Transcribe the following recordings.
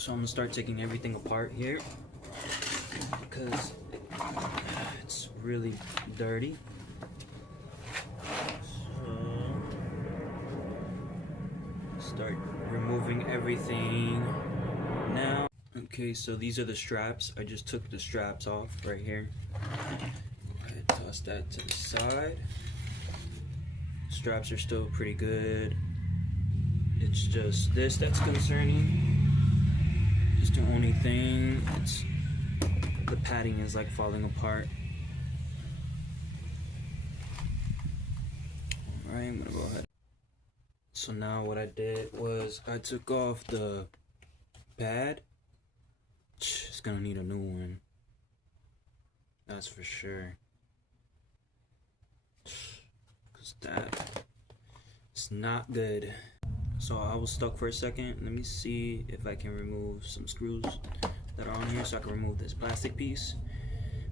So I'm gonna start taking everything apart here because it's really dirty. So start removing everything now. Okay, so these are the straps. I just took the straps off right here. I toss that to the side. Straps are still pretty good. It's just this that's concerning. Just the only thing. It's the padding is like falling apart. Alright, I'm gonna go ahead. So now what I did was I took off the pad. It's gonna need a new one. That's for sure. Cause that is not good. So I was stuck for a second. Let me see if I can remove some screws that are on here so I can remove this plastic piece.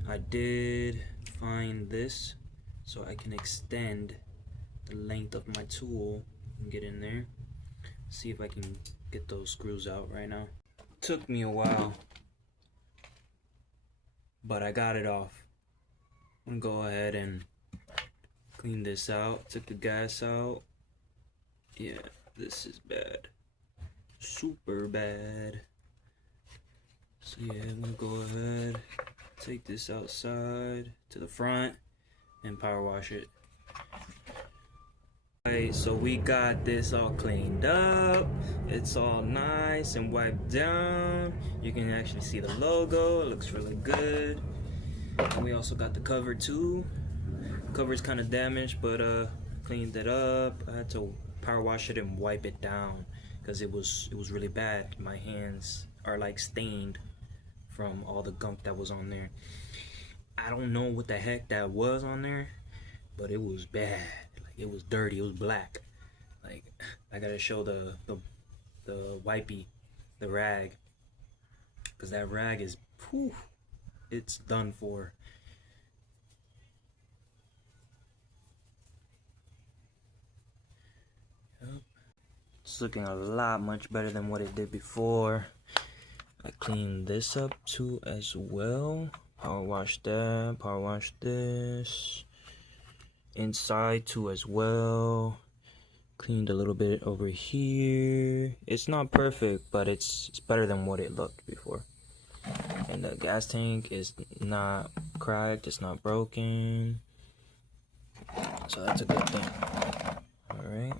I did find this so I can extend the length of my tool and get in there. See if I can get those screws out right now. Took me a while, but I got it off. I'm gonna go ahead and clean this out. Took the gas out. Yeah, this is bad. Super bad. So yeah, I'm gonna go ahead, take this outside to the front and power wash it. Alright, so we got this all cleaned up. It's all nice and wiped down. You can actually see the logo. It looks really good. And we also got the cover too. The cover's kind of damaged, but cleaned it up. I had to power wash it and wipe it down because it was really bad. My hands are like stained from all the gunk that was on there. I don't know what the heck that was on there, but it was bad. Like, it was dirty. It was black. Like, I gotta show the wipey, the rag, because that rag is, whew, it's done for. Yep. It's looking a lot much better than what it did before. I cleaned this up too as well. Power wash that, power wash this. Inside too as well. Cleaned a little bit over here. It's not perfect, but it's better than what it looked before. And the gas tank is not cracked, it's not broken. So that's a good thing. Alright.